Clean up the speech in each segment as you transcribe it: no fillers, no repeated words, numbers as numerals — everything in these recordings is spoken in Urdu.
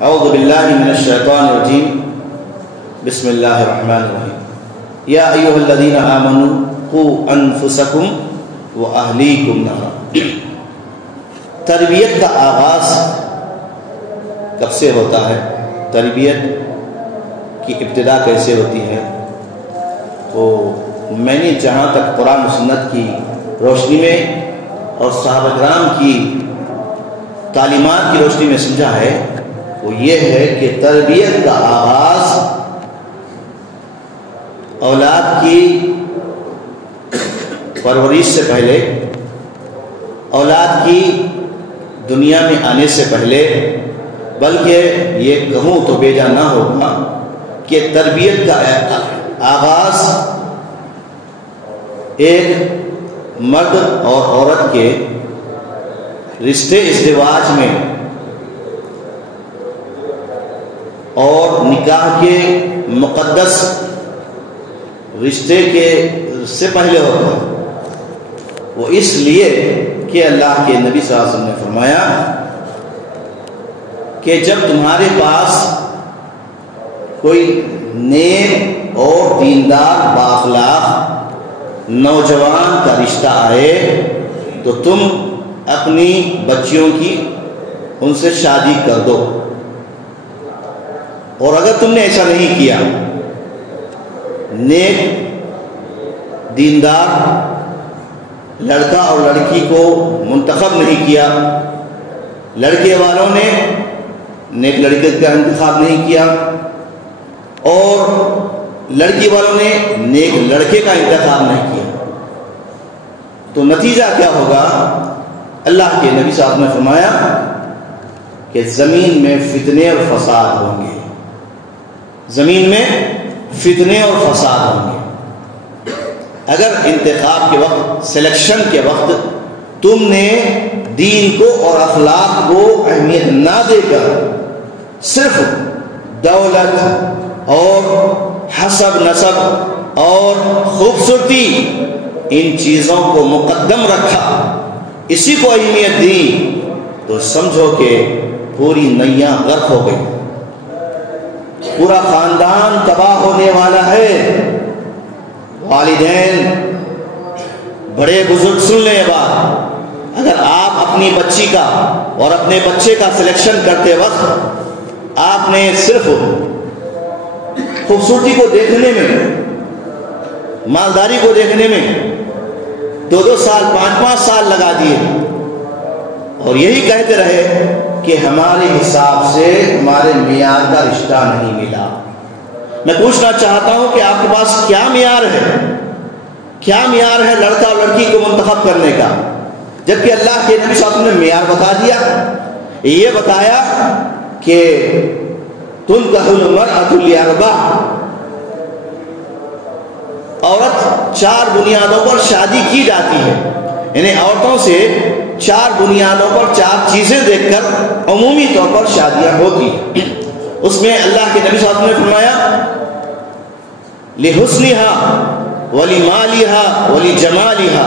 اعوذ باللہ من الشیطان الرجیم بسم اللہ الرحمن الرحیم یا ایھا الذین آمنوا قوا انفسکم واہلیکم نارا۔ تربیت کا آغاز کب سے ہوتا ہے؟ تربیت کی ابتدا کیسے ہوتی ہے؟ تو میں نے جہاں تک قرآن و سنت کی روشنی میں اور صحابہ کرام کی تعلیمات کی روشنی میں سمجھا ہے وہ یہ ہے کہ تربیت کا آغاز اولاد کی پرورش سے پہلے، اولاد کی دنیا میں آنے سے پہلے، بلکہ یہ کہوں تو بیجا نہ ہوگا کہ تربیت کا آغاز ایک مرد اور عورت کے رشتے ازدواج میں اور نکاح کے مقدس رشتے کے سے پہلے ہوتا ہے۔ وہ اس لیے کہ اللہ کے نبی صلی اللہ علیہ وسلم نے فرمایا کہ جب تمہارے پاس کوئی نیک اور دیندار بااخلاق نوجوان کا رشتہ آئے تو تم اپنی بچیوں کی ان سے شادی کر دو، اور اگر تم نے ایسا نہیں کیا، نیک دیندار لڑکا اور لڑکی کو منتخب نہیں کیا، لڑکے والوں نے نیک لڑکے کا انتخاب نہیں کیا اور لڑکی والوں نے نیک لڑکے کا انتخاب نہیں کیا، تو نتیجہ کیا ہوگا؟ اللہ کے نبی صاحب نے فرمایا کہ زمین میں فتنے اور فساد ہوں گے، زمین میں فتنے اور فساد ہوں گے۔ اگر انتخاب کے وقت، سلیکشن کے وقت تم نے دین کو اور اخلاق کو اہمیت نہ دے کر صرف دولت اور حسب نسب اور خوبصورتی ان چیزوں کو مقدم رکھا، اسی کو اہمیت دی، تو سمجھو کہ پوری نیا غرق ہو گئی، پورا خاندان تباہ ہونے والا ہے۔ والدین، بڑے بزرگ سن لیں یہ بات، اگر آپ اپنی بچی کا اور اپنے بچے کا سلیکشن کرتے وقت آپ نے صرف خوبصورتی کو دیکھنے میں، مالداری کو دیکھنے میں 2 سال 5 سال لگا دیے اور یہی کہتے رہے کہ ہمارے حساب سے ہمارے معیار کا رشتہ نہیں ملا، میں پوچھنا چاہتا ہوں کہ آپ کے پاس کیا معیار ہے؟ کیا معیار ہے لڑکا اور لڑکی کو منتخب کرنے کا؟ جبکہ اللہ کے نبی صلی اللہ علیہ وسلم نے معیار بتا دیا، یہ بتایا کہ تنکح المرأة لأربع، عورت 4 بنیادوں پر شادی کی جاتی ہے، یعنی عورتوں سے 4 بنیادوں پر 4 چیزیں دیکھ کر عمومی طور پر شادیاں ہوتی ہیں۔ اس میں اللہ کے نبی صلی اللہ علیہ وسلم نے فرمایا لحسنها ولمالها ولجمالها،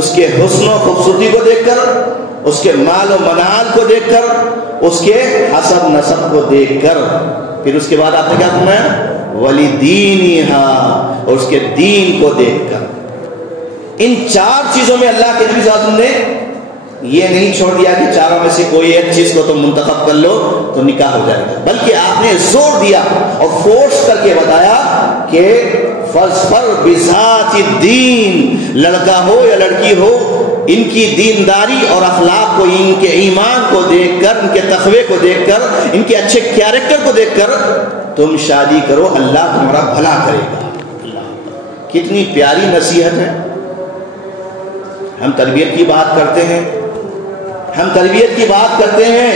اس کے حسن و خوبصورتی کو دیکھ کر، اس کے مال و منال کو دیکھ کر، اس کے حسب نسب کو دیکھ کر، پھر اس کے بعد آپ نے کیا فرمایا؟ ولدینها، اور اس کے دین کو دیکھ کر۔ ان 4 چیزوں میں اللہ کے نبی صلی اللہ علیہ وسلم نے یہ نہیں چھوڑ دیا کہ چاروں میں سے کوئی ایک چیز کو تم منتخب کر لو تو نکاح ہو جائے گا، بلکہ آپ نے زور دیا اور فورس کر کے بتایا کہ فاظفر بذات الدین، لڑکا ہو یا لڑکی ہو، ان کی دینداری اور اخلاق کو، ان کے ایمان کو دیکھ کر، ان کے تقوی کو دیکھ کر، ان کے اچھے کیریکٹر کو دیکھ کر تم شادی کرو، اللہ تمہارا بھلا کرے گا۔ کتنی پیاری نصیحت ہے۔ ہم تربیت کی بات کرتے ہیں، ہم تربیت کی بات کرتے ہیں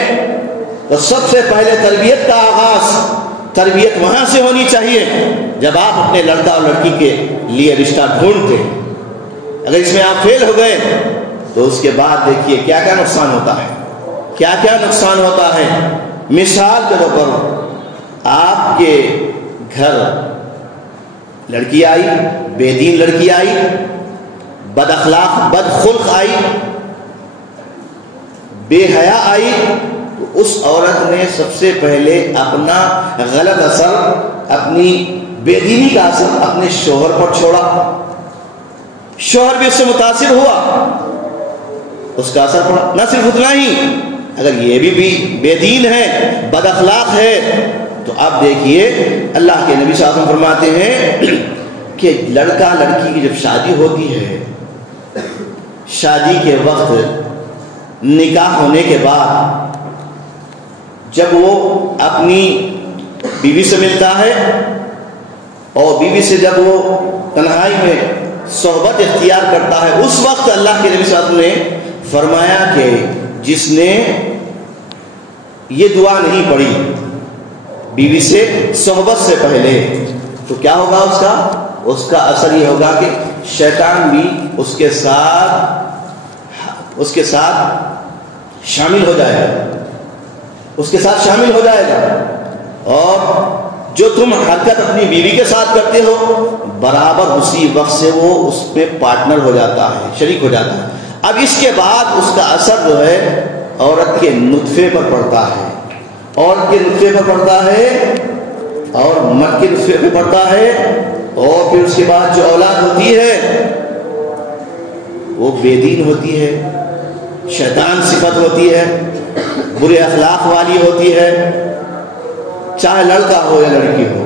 تو سب سے پہلے تربیت کا آغاز، تربیت وہاں سے ہونی چاہیے جب آپ اپنے لڑکا اور لڑکی کے لیے رشتہ ڈھونڈتے ہیں۔ اگر اس میں آپ فیل ہو گئے تو اس کے بعد دیکھیے کیا کیا نقصان ہوتا ہے، کیا کیا نقصان ہوتا ہے۔ مثال کے طور پر آپ کے گھر لڑکی آئی، بے دین لڑکی آئی، بد اخلاق بد خلق آئی، بے حیا آئی، اس عورت نے سب سے پہلے اپنا غلط اثر، اپنی بے دینی کا اثر اپنے شوہر پر چھوڑا. شوہر بھی اس سے متاثر ہوا، اس کا اثر پڑا. نہ صرف اتنا ہی، اگر یہ بھی بے دین ہے، بد اخلاق ہے، تو آپ دیکھیے اللہ کے نبی صلی اللہ علیہ وسلم فرماتے ہیں کہ لڑکا لڑکی کی جب شادی ہوتی ہے، شادی کے وقت، نکاح ہونے کے بعد جب وہ اپنی بیوی سے ملتا ہے اور بیوی سے جب وہ تنہائی میں صحبت اختیار کرتا ہے، اس وقت اللہ کے نبی صلی اللہ علیہ وسلم نے فرمایا کہ جس نے یہ دعا نہیں پڑھی بیوی سے صحبت سے پہلے، تو کیا ہوگا اس کا اثر یہ ہوگا کہ شیطان بھی اس کے ساتھ شامل ہو جائے گا، اور جو تم حرکت اپنی بیوی کے ساتھ کرتے ہو برابر اسی وقت سے وہ اس پہ پارٹنر ہو جاتا ہے، شریک ہو جاتا ہے. اب اس کے بعد اس کا اثر جو ہے عورت کے نطفے پر پڑتا ہے، عورت کے نطفے پر پڑتا ہے اور مرد کے نطفے پر پڑتا ہے، اور پھر اس کے بعد جو اولاد ہوتی ہے وہ بے دین ہوتی ہے، شیطان صفت ہوتی ہے، برے اخلاق والی ہوتی ہے، چاہے لڑکا ہو یا لڑکی ہو.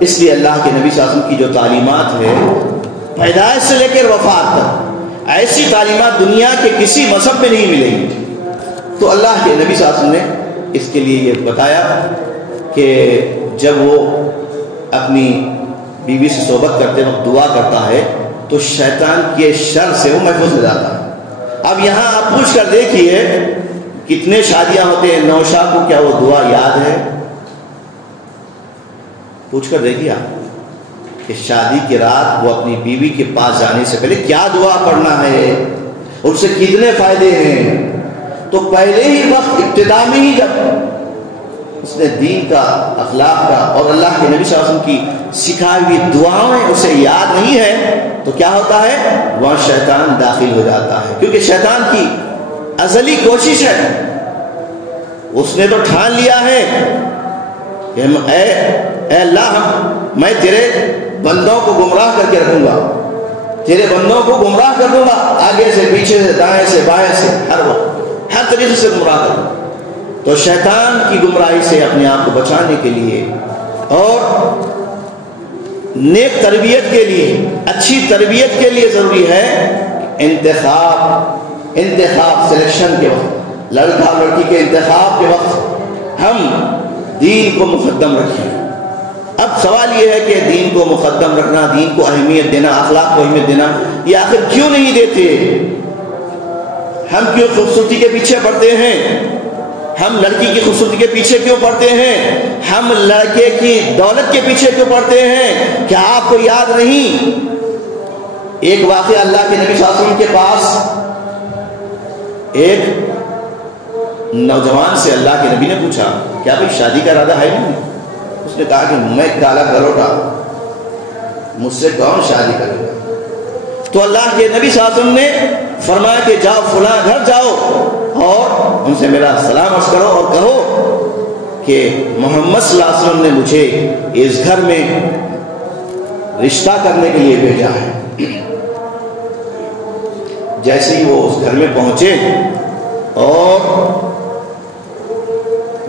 اس لیے اللہ کے نبی صلی اللہ علیہ وسلم کی جو تعلیمات ہے پیدائش سے لے کر وفات تک، ایسی تعلیمات دنیا کے کسی مذہب میں نہیں ملیں گی. تو اللہ کے نبی صلی اللہ علیہ وسلم نے اس کے لیے یہ بتایا کہ جب وہ اپنی بیوی سے صحبت کرتے وقت دعا کرتا ہے تو شیطان کے شر سے وہ محفوظ ہو جاتا ہے. اب یہاں آپ پوچھ کر دیکھیے کتنے شادیاں ہوتے ہیں، نوشا کو کیا وہ دعا یاد ہے؟ پوچھ کر دیکھیے آپ کہ شادی کی رات وہ اپنی بیوی کے پاس جانے سے پہلے کیا دعا پڑھنا ہے اور اسے کتنے فائدے ہیں. تو پہلے ہی وقت ابتدا میں ہی جب اس نے دین کا، اخلاق کا اور اللہ کے نبی صلی اللہ علیہ وسلم کی سکھائی ہوئی دعائیں اسے یاد نہیں ہے تو کیا ہوتا ہے؟ وہاں شیطان داخل ہو جاتا ہے، کیونکہ شیطان کی ازلی کوشش ہے، اس نے تو ٹھان لیا ہے کہ اے اللہ میں تیرے بندوں کو گمراہ کر کے رکھوں گا، تیرے بندوں کو گمراہ کر دوں گا، آگے سے پیچھے سے دائیں سے بائیں سے ہر وقت ہر طریقے سے گمراہ کر دوں. تو شیطان کی گمراہی سے اپنے آپ کو بچانے کے لیے اور نیک تربیت کے لیے، اچھی تربیت کے لیے ضروری ہے انتخاب سلیکشن کے وقت، لڑکا لڑکی کے انتخاب کے وقت ہم دین کو مقدم رکھیں. اب سوال یہ ہے کہ دین کو مقدم رکھنا، دین کو اہمیت دینا، اخلاق کو اہمیت دینا، یہ آخر کیوں نہیں دیتے؟ ہم کیوں خوبصورتی کے پیچھے پڑتے ہیں؟ ہم لڑکی کی خوبصورتی کے پیچھے کیوں پڑتے ہیں؟ ہم لڑکے کی دولت کے پیچھے کیوں پڑتے ہیں؟ کیا آپ کو یاد نہیں ایک واقعہ اللہ کے نبی صلی اللہ علیہ وسلم کے پاس ایک نوجوان سے اللہ کے نبی نے پوچھا کیا بھائی شادی کا ارادہ ہے نہیں؟ اس نے کہا کہ میں کالا کروٹا، مجھ سے کون شادی کرے گا؟ تو اللہ کے نبی صلی اللہ علیہ وسلم نے فرمایا کہ جاؤ فلاں گھر جاؤ اور ان سے میرا سلام عرض کرو اور کہو کہ محمد صلی اللہ علیہ وسلم نے مجھے اس گھر میں رشتہ کرنے کے لیے بھیجا ہے. جیسے ہی وہ اس گھر میں پہنچے اور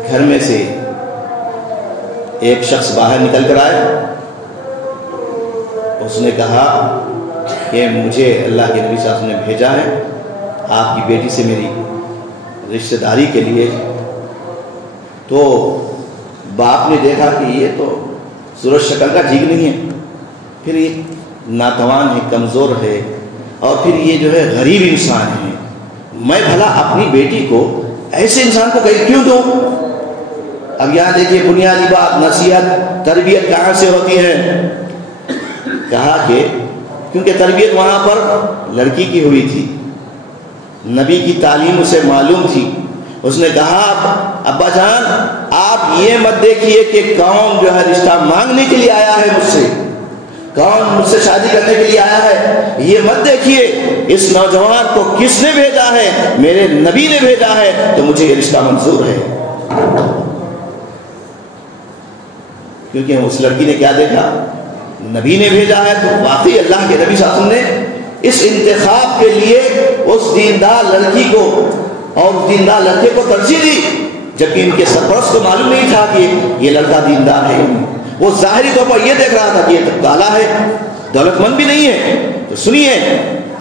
گھر میں سے ایک شخص باہر نکل کر آئے، اس نے کہا کہ مجھے اللہ کے نبی صلی اللہ علیہ وسلم نے بھیجا ہے آپ کی بیٹی سے میری رشتہ داری کے لیے. تو باپ نے دیکھا کہ یہ تو صورت شکل کا ٹھیک نہیں ہے، پھر یہ ناتوان ہے، کمزور ہے، اور پھر یہ جو ہے غریب انسان ہے، میں بھلا اپنی بیٹی کو ایسے انسان کو کیوں دوں؟ اب یہاں دیکھیے بنیادی بات، نصیحت، تربیت کہاں سے ہوتی ہے؟ کہا کہ کیونکہ تربیت وہاں پر لڑکی کی ہوئی تھی، نبی کی تعلیم اسے معلوم تھی. اس نے کہا ابا جان آپ یہ مت دیکھیے کہ کون جو ہے رشتہ مانگنے کے لیے آیا ہے مجھ سے، کون مجھ سے شادی کرنے کے لیے آیا ہے، یہ مت دیکھیے اس نوجوان کو کس نے بھیجا ہے، میرے نبی نے بھیجا ہے تو مجھے یہ رشتہ منظور ہے۔ کیونکہ اس لڑکی نے کیا دیکھا، نبی نے بھیجا ہے، تو واقعی اللہ کے نبی صلی اللہ علیہ وسلم نے اس انتخاب کے لیے اس دیندار لڑکی کو اور دیندار لڑکے کو ترجیح دی، جبکہ ان کے سرپرست کو معلوم نہیں تھا کہ یہ لڑکا دیندار ہے۔ وہ ظاہری طور پر یہ دیکھ رہا تھا کہ یہ تو کالا ہے، دولت مند بھی نہیں ہے۔ تو سنیے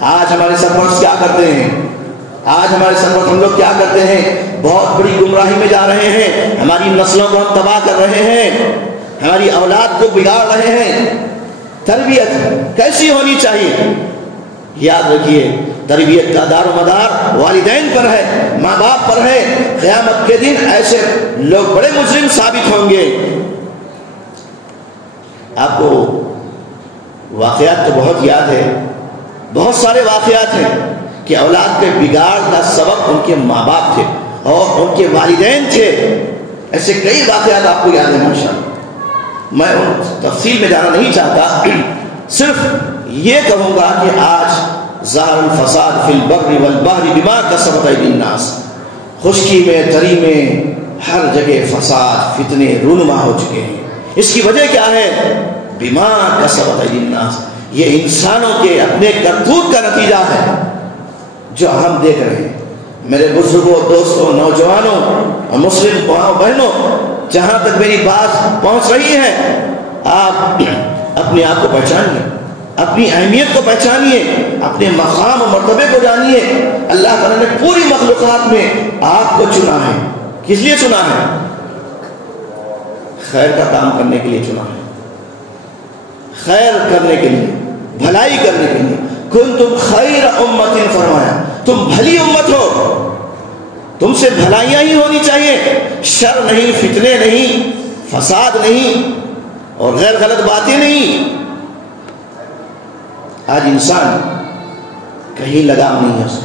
آج ہمارے سرپرست کیا کرتے ہیں، آج ہمارے سرپرست ہم لوگ کیا کرتے ہیں، بہت بڑی گمراہی میں جا رہے ہیں، ہماری نسلوں کو ہم تباہ کر رہے ہیں، ہماری اولاد کو بگاڑ رہے ہیں۔ تربیت کیسی ہونی چاہیے؟ یاد رکھیے تربیت کا دار و مدار والدین پر ہے، ماں باپ پر ہے۔ قیامت کے دن ایسے لوگ بڑے مجرم ثابت ہوں گے۔ آپ کو واقعات تو بہت یاد ہے، بہت سارے واقعات ہیں کہ اولاد کے بگاڑ کا سبب ان کے ماں باپ تھے اور ان کے والدین تھے۔ ایسے کئی واقعات آپ کو یاد ہیں ماشاءاللہ۔ میں ان تفصیل میں جانا نہیں چاہتا، صرف یہ کہوں گا کہ آج ظاہر الفساد فی البر والبحر بما کسبت ایدی الناس، خشکی میں تری میں ہر جگہ فساد فتنے رونما ہو چکے ہیں۔ اس کی وجہ کیا ہے؟ بما کسبت ایدی الناس، یہ انسانوں کے اپنے کرتوت کا نتیجہ ہے جو ہم دیکھ رہے ہیں۔ میرے بزرگوں، دوستوں، نوجوانوں اور مسلم بہنوں، جہاں تک میری بات پہنچ رہی ہے، آپ اپنے آپ کو پہچانیے، اپنی اہمیت کو پہچانیے، اپنے مقام و مرتبے کو جانیے۔ اللہ تعالیٰ نے پوری مخلوقات میں آپ کو چنا ہے۔ کس لیے چنا ہے؟ خیر کا کام کرنے کے لیے چنا ہے، خیر کرنے کے لیے، بھلائی کرنے کے لیے۔ کنتم خیر امت، فرمایا تم بھلی امت ہو، تم سے بھلائیاں ہی ہونی چاہیے، شر نہیں، فتنے نہیں، فساد نہیں اور غیر غلط باتیں نہیں۔ آج انسان کہیں لگام نہیں ہے، اس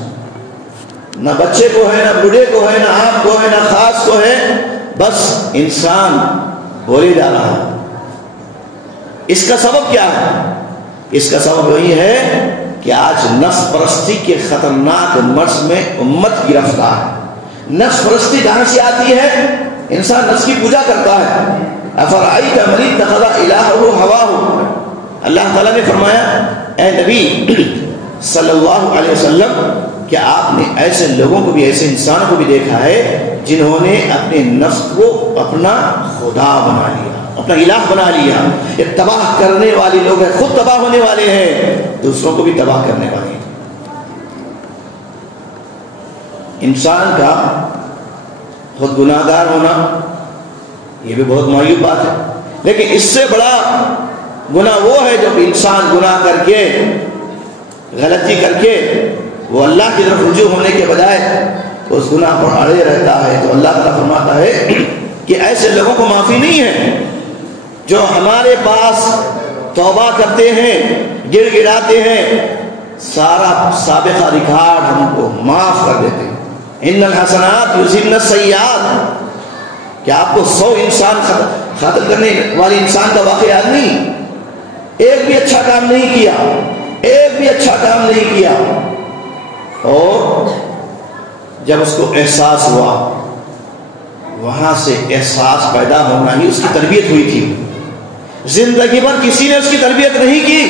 نہ بچے کو ہے، نہ بوڑھے کو ہے، نہ عام کو ہے، نہ خاص کو ہے، بس انسان بولے جا رہا ہے۔ اس کا سبب کیا ہے؟ اس کا سبب وہی ہے کہ آج نفس پرستی کے خطرناک مرض میں امت گرفتار ہے۔ نفس پرستی کہاں سے آتی ہے؟ انسان نفس کی پوجا کرتا ہے۔ افرأیت من اتخذ الہہ ہواہ، اللہ تعالیٰ نے فرمایا اے نبی صلی اللہ علیہ وسلم، کہ آپ نے ایسے لوگوں کو بھی، ایسے انسانوں کو بھی دیکھا ہے جنہوں نے اپنے نفس کو اپنا خدا بنا لیا، اپنا الہ بنا لیا۔ یہ تباہ کرنے والے لوگ ہیں، خود تباہ ہونے والے ہیں، دوسروں کو بھی تباہ کرنے والے ہیں۔ انسان کا خود گناہ گار ہونا یہ بھی بہت معیوب بات ہے، لیکن اس سے بڑا گناہ وہ ہے جب انسان گناہ کر کے، غلطی کر کے، وہ اللہ کی طرف رجوع ہونے کے بجائے اس گناہ پر اڑے رہتا ہے۔ تو اللہ تعالیٰ فرماتا ہے کہ ایسے لوگوں کو معافی نہیں ہے جو ہمارے پاس توبہ کرتے ہیں، گر گراتے ہیں، سارا سابقہ ریکارڈ ہم کو معاف کر دیتے ہیں۔ ان الحسنات یذہبن السیئات، کہ آپ کو 100 انسان قتل کرنے والے انسان کا واقعہ یاد نہیں؟ ایک بھی اچھا کام نہیں کیا، ایک بھی اچھا کام نہیں کیا، اور جب اس کو احساس ہوا، وہاں سے احساس پیدا ہونا ہی اس کی تربیت ہوئی تھی۔ زندگی بھر کسی نے اس کی تربیت نہیں کی،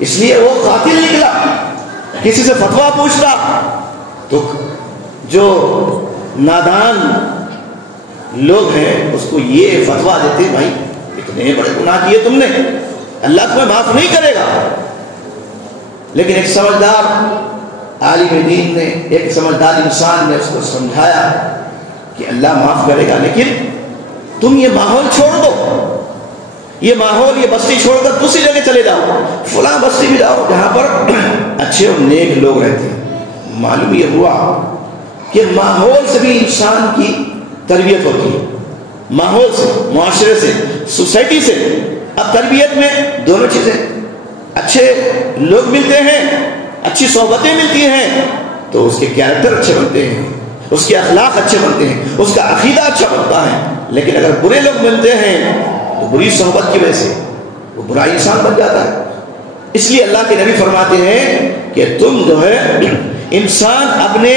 اس لیے وہ قاتل نکلا۔ کسی سے فتویٰ پوچھتا تو جو نادان لوگ ہیں اس کو یہ فتویٰ دیتے، بھائی اتنے بڑے گناہ کیے تم نے، اللہ تمہیں معاف نہیں کرے گا۔ لیکن ایک سمجھدار عالم دین نے، ایک سمجھدار انسان نے اس کو سمجھایا کہ اللہ معاف کرے گا، لیکن تم یہ ماحول چھوڑ دو، یہ ماحول، یہ بستی چھوڑ کر دوسری جگہ چلے جاؤ، فلاں بستی میں جاؤ جہاں پر اچھے اور نیک لوگ رہتے ہیں۔ معلوم یہ ہوا کہ ماحول سے بھی انسان کی تربیت ہوتی ہے، ماحول سے، معاشرے سے، سوسائٹی سے۔ اب تربیت میں دونوں چیزیں، اچھے لوگ ملتے ہیں، اچھی صحبتیں ملتی ہیں تو اس کے کیریکٹر اچھے بنتے ہیں، اس کے اخلاق اچھے بنتے ہیں، اس کا عقیدہ اچھا بنتا ہے۔ لیکن اگر برے لوگ ملتے ہیں تو بری صحبت کی وجہ سے، وہ برا انسان بن جاتا ہے۔ اس لیے اللہ کے نبی فرماتے ہیں کہ تم جو ہے انسان اپنے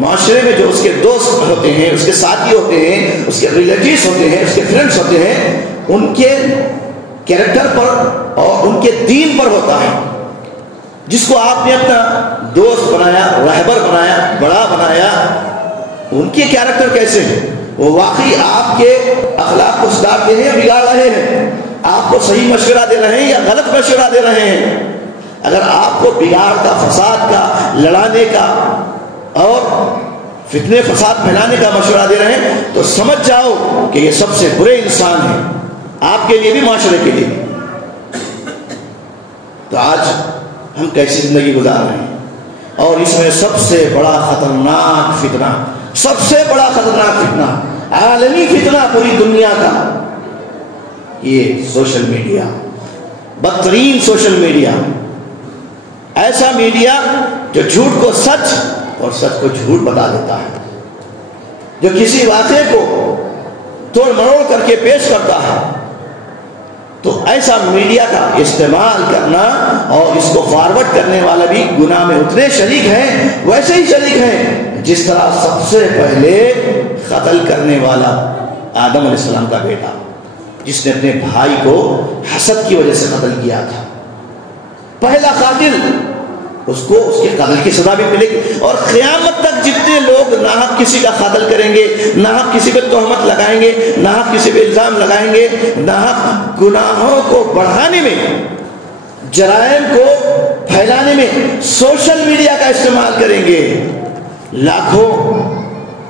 معاشرے میں جو اس کے دوست ہوتے ہیں، اس کے ساتھی ہوتے ہیں، اس کے ریلیٹیوز ہوتے ہیں، اس کے فرینڈس ہوتے ہیں، ان کے کیریکٹر پر اور ان کے دین پر ہوتا ہے۔ جس کو آپ نے اپنا دوست بنایا، رہبر بنایا، بڑا بنایا، ان کے کیریکٹر کیسے ہیں، وہ واقعی آپ کے اخلاق کو سدھارتے ہیں یا بگاڑ رہے ہیں، آپ کو صحیح مشورہ دے رہے ہیں یا غلط مشورہ دے رہے ہیں۔ اگر آپ کو بگاڑ کا، فساد کا، لڑانے کا اور فتنے فساد پھیلانے کا مشورہ دے رہے ہیں تو سمجھ جاؤ کہ یہ سب سے برے انسان ہیں، آپ کے لیے بھی، معاشرے کے لیے بھی۔ تو آج ہم کیسی زندگی گزار رہے ہیں، اور اس میں سب سے بڑا خطرناک فتنہ، سب سے بڑا خطرناک فتنہ، عالمی فتنہ پوری دنیا کا، یہ سوشل میڈیا، بدترین سوشل میڈیا، ایسا میڈیا جو جھوٹ کو سچ اور سچ کو جھوٹ بتا دیتا ہے، جو کسی واقعے کو توڑ مروڑ کر کے پیش کرتا ہے۔ تو ایسا میڈیا کا استعمال کرنا اور اس کو فارورڈ کرنے والا بھی گناہ میں اتنے شریک ہیں، ویسے ہی شریک ہیں جس طرح سب سے پہلے قتل کرنے والا آدم علیہ السلام کا بیٹا، جس نے اپنے بھائی کو حسد کی وجہ سے قتل کیا تھا، پہلا قاتل، اس کو اس کے قتل کی سزا بھی ملے گی۔ اور قیامت تک جتنے لوگ ناحق کسی کا قتل کریں گے، ناحق کسی پہ تہمت لگائیں گے، ناحق کسی پہ الزام لگائیں گے، ناحق گناہوں کو بڑھانے میں، جرائم کو پھیلانے میں سوشل میڈیا کا استعمال کریں گے، لاکھوں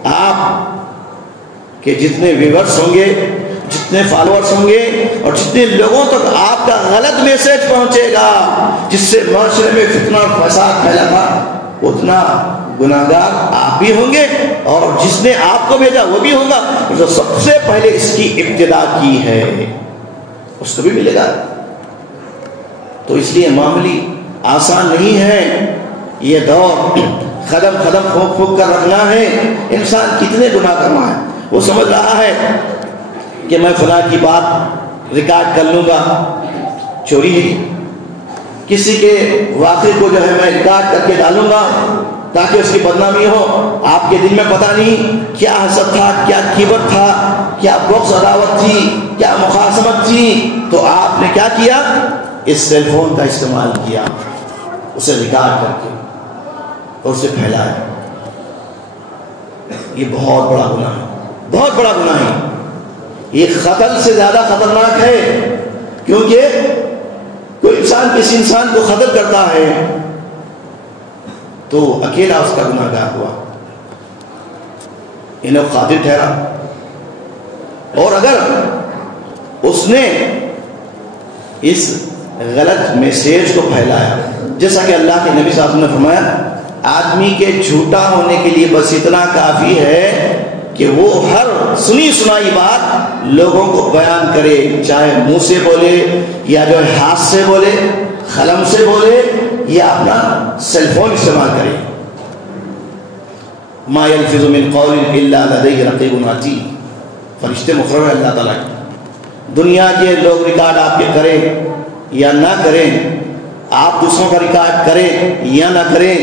آپ کے جتنے ویورز ہوں گے، جتنے فالوورز ہوں گے اور جتنے لوگوں تک آپ کا غلط میسج پہنچے گا جس سے معاشرے میں فتنہ اور فساد پھیلا تھا، اتنا گناہگار آپ بھی ہوں گے اور جس نے آپ کو بھیجا وہ بھی ہوگا، جو سب سے پہلے اس کی ابتدا کی ہے اس کو بھی ملے گا۔ تو اس لیے معاملی آسان نہیں ہے، یہ دور قدم قدم پھونک پھونک کر رکھنا ہے۔ انسان کتنے گناہ کر رہا ہے، وہ سمجھ رہا ہے کہ میں فلاں کی بات ریکارڈ کر لوں گا، چوری ہے، کسی کے واقعے کو جو ہے میں ریکارڈ کر کے ڈالوں گا تاکہ اس کی بدنامی ہو۔ آپ کے دل میں پتہ نہیں کیا حسد تھا، کیا کبر تھا، کیا بغض عداوت تھی، کیا مخاصمت تھی، تو آپ نے کیا کیا، اس سیل فون کا استعمال کیا، اسے ریکارڈ کر کے اور اسے پھیلایا۔ یہ بہت بڑا گناہ ہے، بہت بڑا گناہ ہے، یہ قتل سے زیادہ خطرناک ہے، کیونکہ کوئی انسان کسی انسان کو قتل کرتا ہے تو اکیلا اس کا گناہ گار ہوا، انہیں قاتل ٹھہرا، اور اگر اس نے اس غلط میسیج کو پھیلایا، جیسا کہ اللہ کے نبی صلی اللہ علیہ وسلم نے فرمایا، آدمی کے جھوٹا ہونے کے لیے بس اتنا کافی ہے کہ وہ ہر سنی سنائی بات لوگوں کو بیان کرے، چاہے منہ سے بولے یا جو ہے ہاتھ سے بولے، قلم سے بولے یا اپنا سیل فون استعمال کرے۔ ما یلفظ من قول الا لدیہ رقیب عتید، فرشتے مقرر ہے اللہ تعالیٰ کے۔ دنیا کے لوگ ریکارڈ آپ کے کریں یا نہ کریں، آپ دوسروں کا ریکارڈ کریں یا نہ کریں،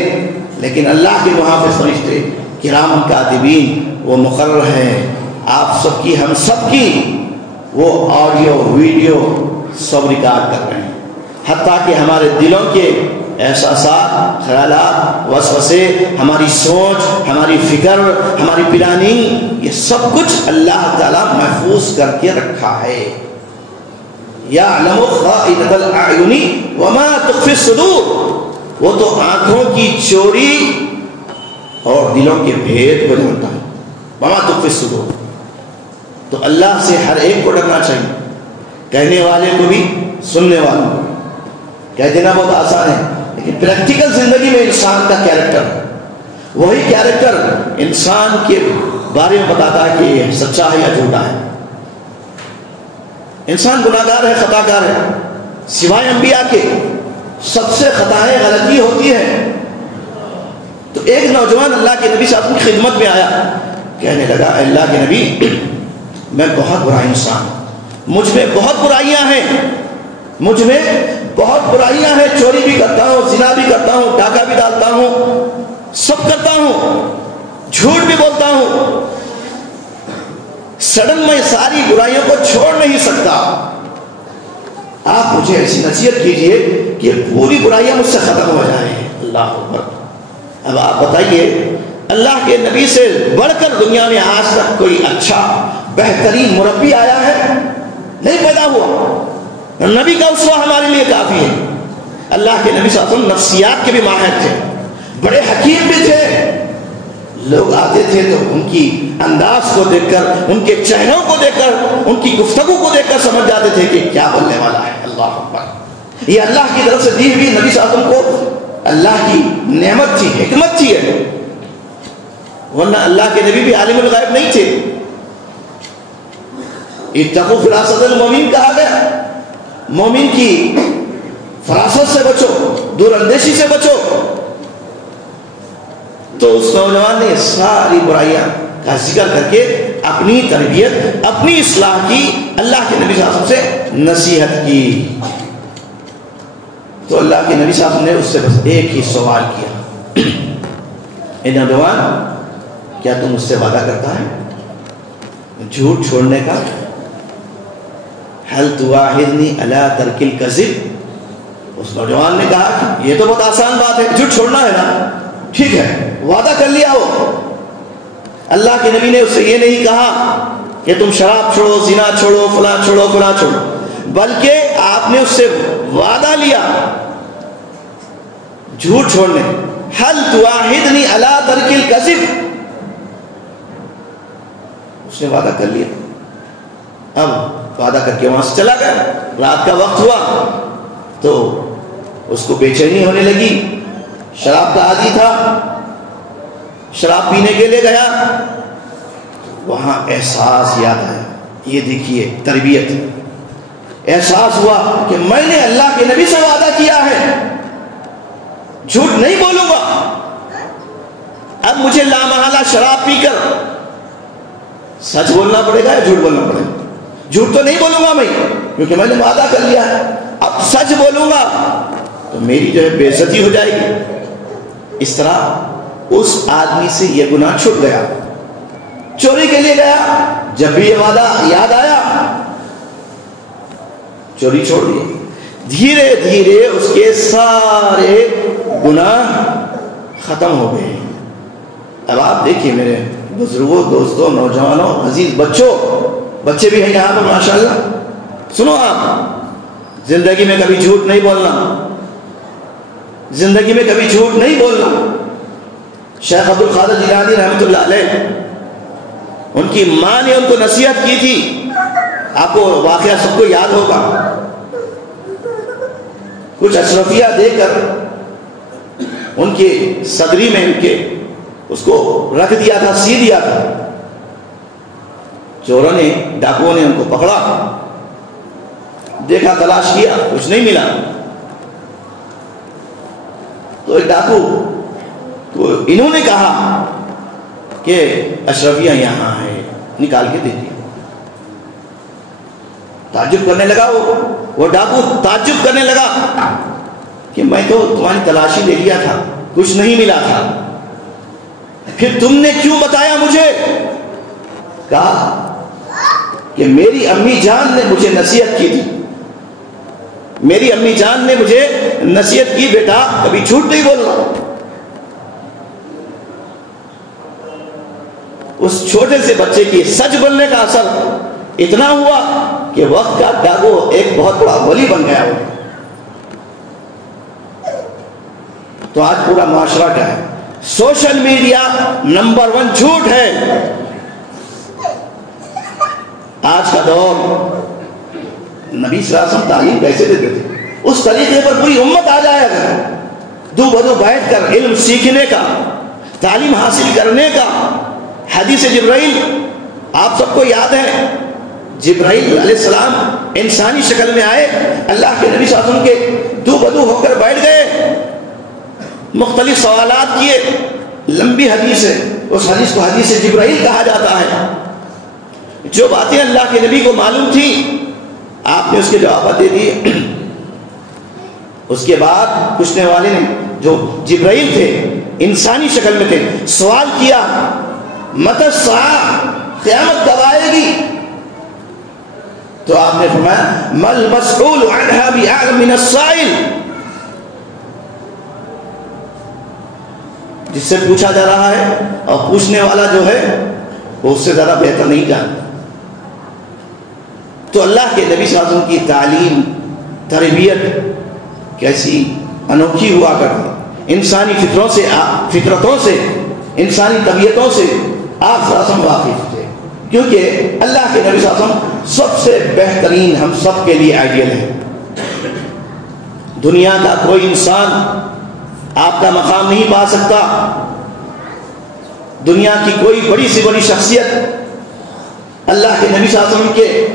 لیکن اللہ کے محافظ فرشتے کرام کاتبین وہ مقرر ہیں آپ سب کی، ہم سب کی، وہ آڈیو ویڈیو سب ریکارڈ کر رہے ہیں، حتیٰ کہ ہمارے دلوں کے احساسات، خیالات، وسوسے، ہماری سوچ، ہماری فکر، ہماری پلاننگ، یہ سب کچھ اللہ تعالیٰ محفوظ کر کے رکھا ہے۔ یعلم خائنۃ الاعین وما تخفی الصدور، وہ تو آنکھوں کی چوری اور دلوں کے بھید کو جانتا ہے۔ وما تخفی الصدور، تو اللہ سے ہر ایک کو ڈرنا چاہیے، کہنے والے کو بھی، سننے والوں کو۔ کہہ دینا بہت آسان ہے، لیکن پریکٹیکل زندگی میں انسان کا کیریکٹر، وہی کیریکٹر انسان کے بارے میں بتاتا ہے کہ یہ سچا ہے یا جھوٹا ہے۔ انسان گناہگار ہے، خطا کار ہے، سوائے انبیاء کے سب سے خطائیں غلطی ہوتی ہیں۔ تو ایک نوجوان اللہ کے نبی صلی اللہ علیہ وسلم کی خدمت میں آیا، کہنے لگا، اے اللہ کے نبی، میں بہت برا انسان ہوں، مجھ میں بہت برائیاں ہیں، مجھ میں بہت برائیاں ہیں، چوری بھی کرتا ہوں، زنا بھی کرتا ہوں، ڈاکہ بھی ڈالتا ہوں، سب کرتا ہوں، جھوٹ بھی بولتا ہوں، سڈن میں ساری برائیوں کو چھوڑ نہیں سکتا۔ آپ مجھے ایسی نصیحت کیجئے کہ پوری برائیاں مجھ سے ختم ہو جائیں۔ اللہ اکبر۔ اب آپ بتائیے، اللہ کے نبی سے بڑھ کر دنیا میں آج تک کوئی اچھا بہترین مربی آیا ہے؟ نہیں پیدا ہوا۔ نبی کا اسوہ ہمارے لیے کافی ہے۔ اللہ کے نبی صلی اللہ علیہ وسلم نفسیات کے بھی ماہر تھے، بڑے حکیم بھی تھے۔ لوگ آتے تھے تو ان کی انداز کو دیکھ کر، ان کے چہروں کو دیکھ کر، ان کی گفتگو کو دیکھ کر سمجھ جاتے تھے کہ کیا بولنے والا ہے۔ اللہ اکبر۔ یہ اللہ کی طرف سے دی ہوئی نبی صلی اللہ علیہ وسلم کو اللہ کی نعمت تھی، حکمت تھی، ورنہ اللہ کے نبی بھی عالم الغیب نہیں تھے۔ اتقوا فراست المومن کہا گیا، مومن کی فراست سے بچو، دور اندیشی سے بچو۔ تو اس نوجوان نے ساری برائیاں کا ذکر کر کے اپنی تربیت، اپنی اصلاح کی، اللہ کے نبی صلی اللہ علیہ وسلم سے نصیحت کی۔ تو اللہ کے نبی صلی اللہ علیہ وسلم نے اس سے بس ایک ہی سوال کیا، اے نوجوان، کیا تم اس سے وعدہ کرتا ہے جھوٹ چھوڑنے کا؟ هل تواعدنی علی ترک الکذب؟ اس نوجوان نے کہا کہ یہ تو بہت آسان بات ہے، جھوٹ چھوڑنا ہے نا، ٹھیک ہے، وعدہ کر لیا ہو۔ اللہ کے نبی نے اس سے یہ نہیں کہا کہ تم شراب چھوڑو، زنا چھوڑو، فلاں چھوڑو، فلاں چھوڑو، بلکہ آپ نے اس سے وعدہ لیا جھوٹ چھوڑنے۔ هل تواعدنی علی ترک الکذب؟ اس نے وعدہ کر لیا، اب وعدہ کر کے وہاں سے چلا گیا۔ رات کا وقت ہوا تو اس کو بے چینی ہونے لگی، شراب کا عادی تھا، شراب پینے کے لیے گیا، وہاں احساس یاد آیا۔ یہ دیکھیے تربیت، احساس ہوا کہ میں نے اللہ کے نبی سے وعدہ کیا ہے جھوٹ نہیں بولوں گا، اب مجھے لامحالہ شراب پی کر سچ بولنا پڑے گا یا جھوٹ بولنا پڑے گا؟ جھوٹ تو نہیں بولوں گا میں، کیونکہ میں نے وعدہ کر لیا ہے۔ اب سچ بولوں گا تو میری جو ہے بے عزتی ہو جائے گی۔ اس طرح اس آدمی سے یہ گناہ چھوٹ گیا۔ چوری کے لیے گیا، جب بھی یہ وعدہ یاد آیا چوری چھوڑ دی۔ دھیرے دھیرے اس کے سارے گناہ ختم ہو گئے۔ اب آپ دیکھیے میرے بزرگوں، دوستوں، نوجوانوں، عزیز بچوں، بچے بھی ہیں یہاں پر ماشاءاللہ، سنو، آپ زندگی میں کبھی جھوٹ نہیں بولنا، زندگی میں کبھی جھوٹ نہیں بولنا۔ شیخ عبد القادر جیلانی رحمۃ اللہ علیہ، ان کی ماں نے ان کو نصیحت کی تھی، آپ کو واقعہ سب کو یاد ہوگا۔ کچھ اشرفیہ دے کر ان کی صدری میں ان کے اس کو رکھ دیا تھا، سی دیا تھا۔ چوروں نے، ڈاکوؤں نے ان کو پکڑا، دیکھا، تلاش کیا، کچھ نہیں ملا۔ تو ایک ڈاکو، تو انہوں نے کہا کہ اشرفیہ یہاں ہے، نکال کے دے دیا۔ تعجب کرنے لگا وہ ڈاکو، تعجب کرنے لگا کہ میں تو تمہاری تلاشی لے لیا تھا، کچھ نہیں ملا تھا، پھر تم نے کیوں بتایا مجھے؟ کہا کہ میری امی جان نے مجھے نصیحت کی تھی، میری امی جان نے مجھے نصیحت کی، بیٹا کبھی جھوٹ نہیں بولنا۔ اس چھوٹے سے بچے کی سچ بولنے کا اثر اتنا ہوا کہ وقت کا ڈاکو ایک بہت بڑا ولی بن گیا ہو۔ تو آج پورا معاشرہ کیا ہے؟ سوشل میڈیا نمبر 1 جھوٹ ہے۔ آج کا دور، نبی صلی اللہ علیہ وسلم تعلیم کیسے دیتے تھے؟ اس طریقے پر پوری امت آ جائے گا، دو بدو بیٹھ کر علم سیکھنے کا، تعلیم حاصل کرنے کا۔ حدیث جبرائیل آپ سب کو یاد ہے، جبرائیل علیہ السلام انسانی شکل میں آئے، اللہ کے نبی صلی اللہ علیہ وسلم کے دو بدو ہو کر بیٹھ گئے، مختلف سوالات کیے، لمبی حدیث ہے، اس حدیث کو حدیث جبرائیل کہا جاتا ہے۔ جو باتیں اللہ کے نبی کو معلوم تھی آپ نے اس کے جوابات دے دیے۔ اس کے بعد پوچھنے والے نے جو جبرائیل تھے انسانی شکل میں تھے سوال کیا متی الساعہ قیامت کب آئے گی؟ تو آپ نے فرمایا مل مسئول عنہا بأعلم من السائل، جس سے پوچھا جا رہا ہے اور پوچھنے والا جو ہے وہ اس سے زیادہ بہتر نہیں جانتا۔ تو اللہ کے نبی صلی اللہ علیہ وسلم کی تعلیم تربیت کیسی انوکھی ہوا کرتی، انسانی فطرتوں سے انسانی طبیعتوں سے آپ صلی اللہ علیہ وسلم واقف تھے، کیونکہ اللہ کے نبی صلی اللہ علیہ وسلم سب سے بہترین ہم سب کے لیے آئیڈیل ہے۔ دنیا کا کوئی انسان آپ کا مقام نہیں پا سکتا، دنیا کی کوئی بڑی سی بڑی شخصیت اللہ کے نبی صلی اللہ علیہ وسلم کے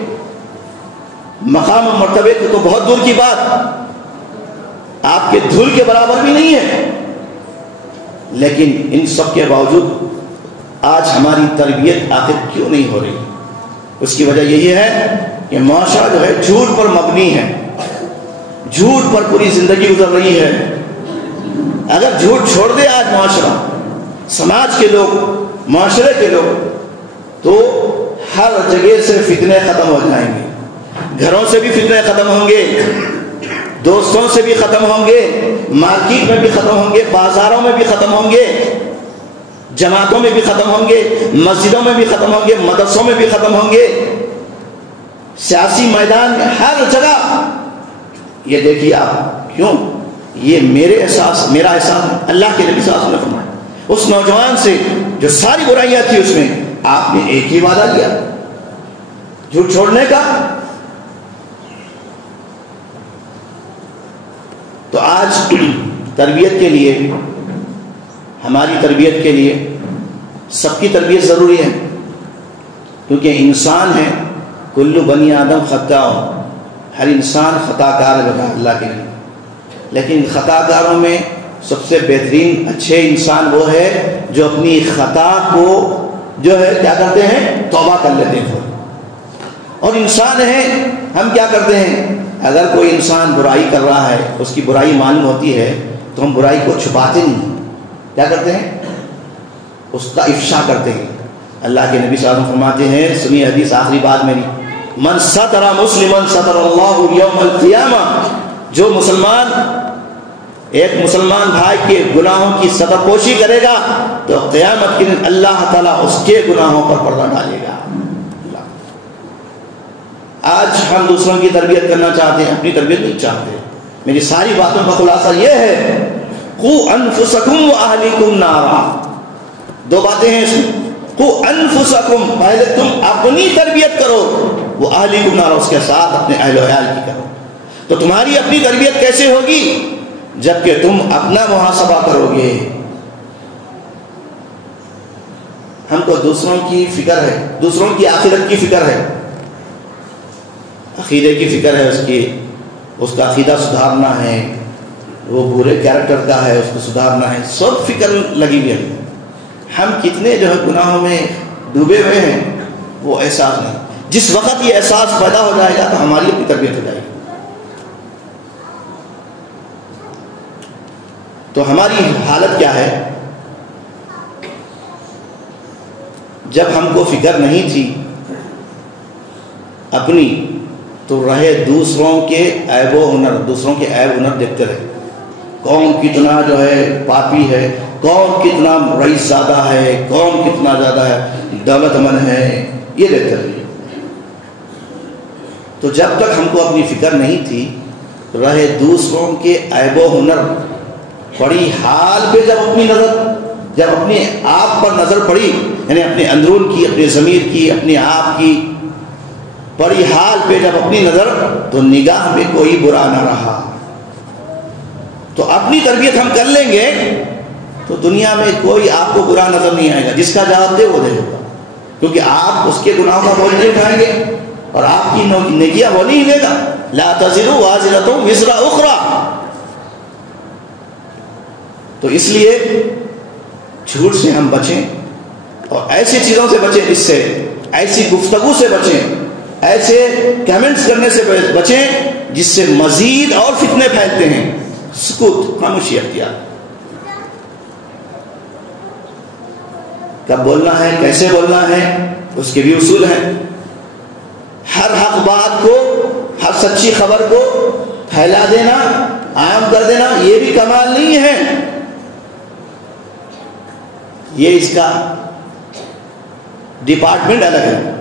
مقام و مرتبے کو تو بہت دور کی بات، آپ کے دھول کے برابر بھی نہیں ہے، لیکن ان سب کے باوجود آج ہماری تربیت آخر کیوں نہیں ہو رہی؟ اس کی وجہ یہی ہے کہ معاشرہ جو ہے جھوٹ پر مبنی ہے، جھوٹ پر پوری زندگی گزر رہی ہے۔ اگر جھوٹ چھوڑ دے آج معاشرہ، سماج کے لوگ، معاشرے کے لوگ، تو ہر جگہ سے فتنے ختم ہو جائیں گے، گھروں سے بھی فتنے ختم ہوں گے، دوستوں سے بھی ختم ہوں گے، مارکیٹ میں بھی ختم ہوں گے، بازاروں میں بھی ختم ہوں گے، جماعتوں میں بھی ختم ہوں گے، مسجدوں میں بھی ختم ہوں گے، مدرسوں میں بھی ختم ہوں گے، سیاسی میدان میں ہر جگہ۔ یہ دیکھیے آپ، کیوں؟ یہ میرا احساس ہے، اللہ کے نبی صلی اللہ علیہ وسلم نے فرمایا۔ اس نوجوان سے جو ساری برائیاں تھی اس میں آپ نے ایک ہی وعدہ کیا، جھوٹ چھوڑنے کا۔ تو آج تربیت کے لیے، ہماری تربیت کے لیے سب کی تربیت ضروری ہے، کیونکہ انسان ہے، کل بنی آدم خطاء، ہر انسان خطا کار ہے اللہ کے لیے، لیکن خطا کاروں میں سب سے بہترین اچھے انسان وہ ہے جو اپنی خطا کو جو ہے کیا کرتے ہیں؟ توبہ کر لیتے ہیں۔ اور انسان ہے، ہم کیا کرتے ہیں؟ اگر کوئی انسان برائی کر رہا ہے، اس کی برائی معلوم ہوتی ہے تو ہم برائی کو چھپاتے نہیں، کیا کرتے ہیں؟ اس کا افشا کرتے ہیں۔ اللہ کے نبی صلی اللہ علیہ وسلم فرماتے ہیں، سنی حدیث آخری بات میری، من ستر مسلما ستر اللہ یوم القیامہ، جو مسلمان ایک مسلمان بھائی کے گناہوں کی ستر پوشی کرے گا تو قیامت کے دن اللہ تعالیٰ اس کے گناہوں پر پردہ ڈالے گا۔ آج ہم دوسروں کی تربیت کرنا چاہتے ہیں، اپنی تربیت نہیں چاہتے۔ میری ساری باتوں کا خلاصہ یہ ہے، قوا انفسکم واہلیکم نارا، دو باتیں ہیں اس میں۔ قوا انفسکم، پہلے تم اپنی تربیت کرو، واہلیکم نارا، اس کے ساتھ اپنے اہل و عیال کی کرو۔ تو تمہاری اپنی تربیت کیسے ہوگی؟ جبکہ تم اپنا محاسبہ کرو گے۔ ہم کو دوسروں کی فکر ہے، دوسروں کی آخرت کی فکر ہے، عقیدے کی فکر ہے، اس کا عقیدہ سدھارنا ہے، وہ برے کیریکٹر کا ہے، اس کو سدھارنا ہے، سب فکر لگی ہوئی ہے۔ ہم کتنے جو ہے گناہوں میں ڈوبے ہوئے ہیں وہ احساس نہیں۔ جس وقت یہ احساس پیدا ہو جائے گا تو ہماری اپنی تربیت ہو جائے گی۔ تو ہماری حالت کیا ہے؟ جب ہم کو فکر نہیں تھی اپنی، تو رہے دوسروں کے عیب و ہنر، دوسروں کے عیب ہنر دیکھتے رہے، کون کتنا جو ہے پاپی ہے، کون کتنا رئیس زیادہ ہے، کون کتنا زیادہ ہے دولت مند ہے، یہ دیکھتے رہے۔ تو جب تک ہم کو اپنی فکر نہیں تھی، رہے دوسروں کے عیب و ہنر، پڑی حال پہ جب اپنے آپ پر نظر پڑی، یعنی اپنے اندرون کی، اپنے ضمیر کی، اپنے آپ کی پڑی حال پہ جب اپنی نظر، تو نگاہ میں کوئی برا نہ رہا۔ تو اپنی تربیت ہم کر لیں گے تو دنیا میں کوئی آپ کو برا نظر نہیں آئے گا، جس کا جواب دے وہ دے گا، کیونکہ آپ اس کے گناہوں کا بوجھ نہیں اٹھائیں گے اور آپ کی نیکیاں وہ نہیں لے گا۔ لا تزر وازرۃ وزر اخری۔ تو اس لیے جھوٹ سے ہم بچیں اور ایسی چیزوں سے بچیں، جس سے ایسی گفتگو سے بچیں، ایسے کمنٹس کرنے سے بچیں جس سے مزید اور فتنے پھیلتے ہیں۔ سکوت، خاموشی اختیار. کب بولنا ہے، کیسے بولنا ہے، اس کے بھی اصول ہیں. ہر حق بات کو، ہر سچی خبر کو پھیلا دینا، عام کر دینا، یہ بھی کمال نہیں ہے. یہ اس کا ڈپارٹمنٹ الگ ہے.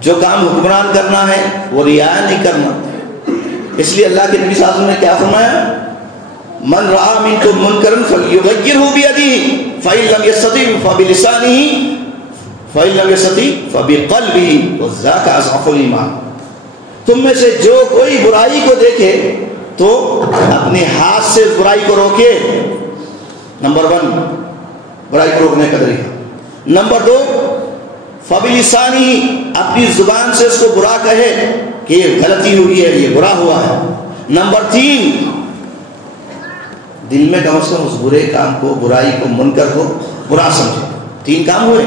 جو کام حکمران کرنا ہے وہ رعایت نہیں کرنا. اس لیے اللہ کے نبی صلی اللہ علیہ وسلم نے کیا فرمایا؟ من رأى منكم منكرا فليغيره بيده فإن لم يستطع فبلسانه فإن لم يستطع فبقلبه وذاك أضعف الإيمان. تم میں سے جو کوئی برائی کو دیکھے تو اپنے ہاتھ سے برائی کو روکے. نمبر 1 برائی کو روکنے کا طریقہ. نمبر 2 فبلسانه اپنی زبان سے اس کو برا کہے کہ یہ غلطی ہوئی ہے، یہ برا ہوا ہے. نمبر 3 دل میں کم از کم اس برے کام کو، برائی کو، منکر کو برا سمجھے. 3 کام ہوئے.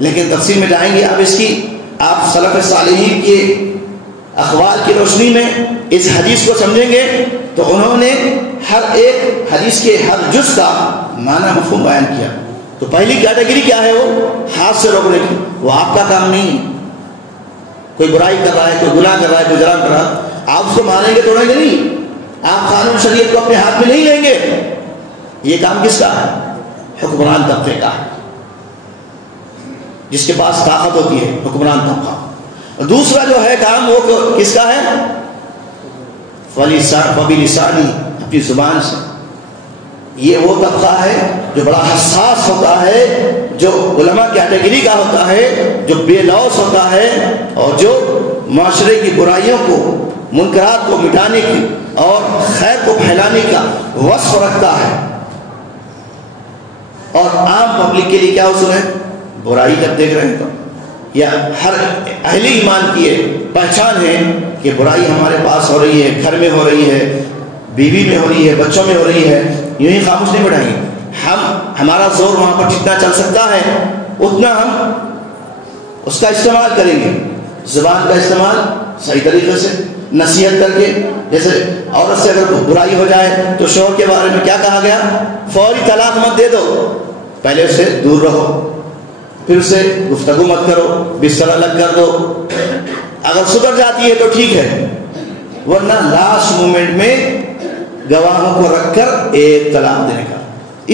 لیکن تفصیل میں جائیں گے آپ اس کی. آپ سلف صالحین کے اقوال کی روشنی میں اس حدیث کو سمجھیں گے تو انہوں نے ہر ایک حدیث کے ہر جز کا معنی مفہوم بیان کیا. تو پہلی کیٹیگری کیا ہے؟ وہ ہاتھ سے روکنے کی. وہ آپ کا کام نہیں ہے. کوئی برائی کر رہا ہے، کوئی گناہ کر رہا ہے، کوئی جرم کر رہا ہے، آپ اس کو مانیں گے توڑیں گے نہیں. آپ قانون شریعت کو اپنے ہاتھ میں نہیں لیں گے. یہ کام کس کا ہے؟ حکمران طبقے کا ہے، جس کے پاس طاقت ہوتی ہے، حکمران طبقہ. دوسرا جو ہے کام وہ کس کا ہے؟ فبلسانی اپنی زبان سے. یہ وہ طبقہ ہے جو بڑا حساس ہوتا ہے، جو علماء کیٹیگری کا ہوتا ہے، جو بے لوث ہوتا ہے اور جو معاشرے کی برائیوں کو، منکرات کو مٹانے کی اور خیر کو پھیلانے کا وصف رکھتا ہے. اور عام پبلک کے لیے کیا اصول ہے؟ برائی جب دیکھ رہے ہیں تو، یا ہر اہل ایمان کی پہچان ہے کہ برائی ہمارے پاس ہو رہی ہے، گھر میں ہو رہی ہے، بیوی میں ہو رہی ہے، بچوں میں ہو رہی ہے، یوں ہی خاموش نہیں بڑھائیں گے. ہمارا زور وہاں پر جتنا چل سکتا ہے اتنا ہم اس کا استعمال کریں گے. زبان کا استعمال صحیح طریقے سے نصیحت کر کے. جیسے عورت سے اگر برائی ہو جائے تو شوہر کے بارے میں کیا کہا گیا؟ فوری طلاق مت دے دو، پہلے اس سے دور رہو، پھر اس سے گفتگو مت کرو، بستر الگ کر دو. اگر سدھر جاتی ہے تو ٹھیک ہے، ورنہ لاسٹ مومنٹ میں گواہوں کو رکھ کر ایک طلاق دینے کا.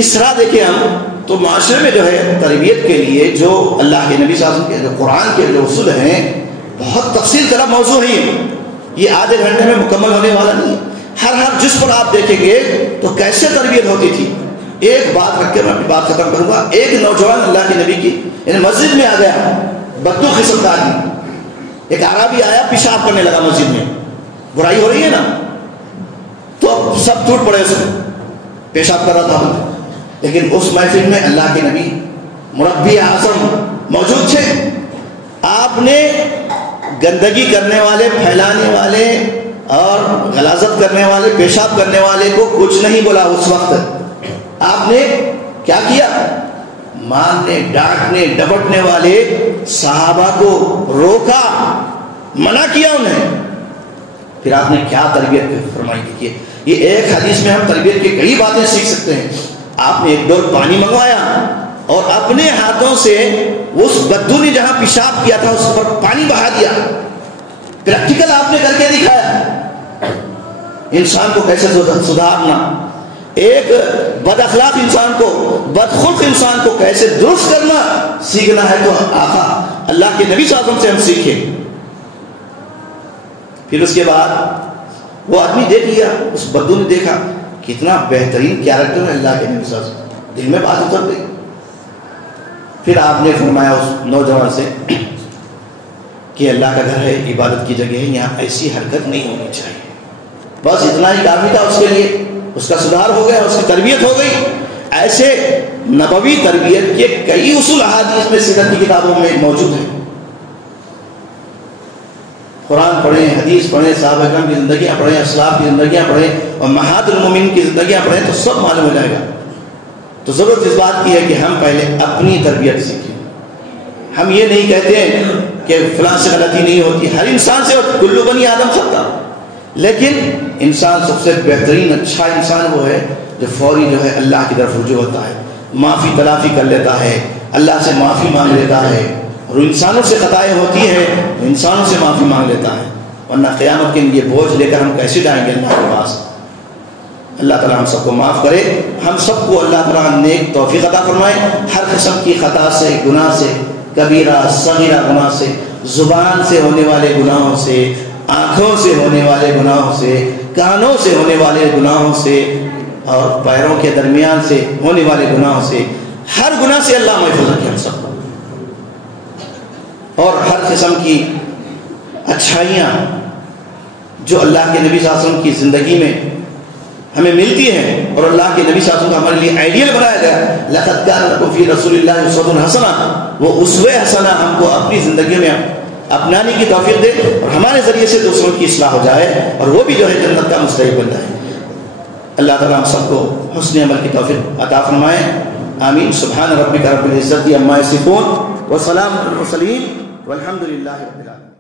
اس طرح دیکھیں ہم تو معاشرے میں جو ہے تربیت کے لیے جو اللہ کے نبی صلی اللہ علیہ وسلم کے جو قرآن کے جو اصول ہیں بہت تفصیل طلب موضوع ہے. یہ آدھے گھنٹے میں مکمل ہونے والا نہیں ہے. ہر جس پر آپ دیکھیں گے تو کیسے تربیت ہوتی تھی. ایک بات رکھ کے میں اپنی بات ختم کروں گا. ایک نوجوان اللہ کے نبی کی یعنی مسجد میں آ گیا، بدو قسم کا آدمی. ایک عربی آیا، پیشاب کرنے لگا مسجد میں. برائی ہو رہی ہے نا، تو سب ٹوٹ پڑے اس میں، پیشاب کر رہا تھا. لیکن اس محفل میں اللہ کے نبی مربی اعظم موجود تھے. آپ نے گندگی کرنے والے، پھیلانے والے اور غلاظت کرنے والے، پیشاب کرنے والے کو کچھ نہیں بولا. اس وقت آپ نے کیا کیا؟ مارنے، ڈانٹنے، ڈپٹنے والے صحابہ کو روکا، منع کیا انہیں. پھر آپ نے کیا تربیت فرمائی. دیکھیے یہ ایک حدیث میں ہم تربیت کی کئی باتیں سیکھ سکتے ہیں. آپ نے ایک ڈول پانی منگوایا اور اپنے ہاتھوں سے اس بدو نے جہاں پیشاب کیا تھا اس پر پانی بہا دیا. پریکٹیکل آپ نے کر کے دکھایا انسان کو کیسے سدھارنا، ایک بد اخلاق انسان کو، بدخلق انسان کو کیسے درست کرنا سیکھنا ہے. تو آقا اللہ کے نبی صلی اللہ علیہ وسلم سے ہم سیکھیں. پھر اس کے بعد وہ آدمی دیکھ لیا، اس بدو نے دیکھا کتنا بہترین کیریکٹر ہے اللہ کے نبی صلی اللہ علیہ وسلم. دل میں بات اتر گئی. پھر آپ نے فرمایا اس نوجوان سے کہ اللہ کا گھر ہے، عبادت کی جگہ ہے، یہاں ایسی حرکت نہیں ہونی چاہیے. بس اتنا ہی کافی تھا اس کے لیے. اس کا سدھار ہو گیا، اس کی تربیت ہو گئی. ایسے نبوی تربیت کے کئی اصول احادیث میں سیرت کی کتابوں میں موجود ہیں. قرآن پڑھیں، حدیث پڑھیں، صحابہ کرام کی زندگیاں پڑھیں، اسلاف کی زندگیاں پڑھیں اور مہات المومنین کی زندگیاں پڑھیں تو سب معلوم ہو جائے گا. تو ضرورت اس بات کی ہے کہ ہم پہلے اپنی تربیت سیکھیں. ہم یہ نہیں کہتے ہیں کہ فلاں سے غلطی نہیں ہوتی، ہر انسان سے، کلو بنی آدم خطا. لیکن انسان سب سے بہترین اچھا انسان وہ ہے جو فوری جو ہے اللہ کی طرف رجوع ہوتا ہے، معافی تلافی کر لیتا ہے، اللہ سے معافی مانگ لیتا ہے، اور انسانوں سے خطائیں ہوتی ہیں تو انسانوں سے معافی مانگ لیتا ہے، ورنہ قیامت کے لیے بوجھ لے کر ہم کیسے جائیں گے اللہ کے پاس؟ اللہ تعالیٰ ہم سب کو معاف کرے، ہم سب کو اللہ تعالیٰ نیک توفیق عطا فرمائے، ہر قسم کی خطا سے، گناہ سے، کبیرہ صغیرہ گناہ سے، زبان سے ہونے والے گناہوں سے، آنکھوں سے ہونے والے گناہوں سے، کانوں سے ہونے والے گناہوں سے، اور پیروں کے درمیان سے ہونے والے گناہوں سے، ہر گناہ سے اللہ محفوظ رکھے ہم سب کو، اور ہر قسم کی اچھائیاں جو اللہ کے نبی صلی اللہ علیہ وسلم کی زندگی میں ہمیں ملتی ہیں، اور اللہ کے نبی صلی اللہ علیہ وسلم کا ہمارے لیے آئیڈیل بنایا گیا، لَقَدْ كَانَ لَكُمْ فِي رَسُولِ اللَّهِ أُسْوَةٌ حَسَنَةٌ، وہ اسوہ حسنہ ہم کو اپنی زندگی میں اپنانے کی توفیق دے، اور ہمارے ذریعے سے دوسروں کی اصلاح ہو جائے، اور وہ بھی جو ہے جنت کا مستحق بن جائے۔ اللہ تعالیٰ ہم سب کو حسن عمل کی توفیق عطا فرمائے، آمین۔ سبحان ربک رب العزت عما یصفون وسلام علی المرسلین والحمد للہ رب العالمین۔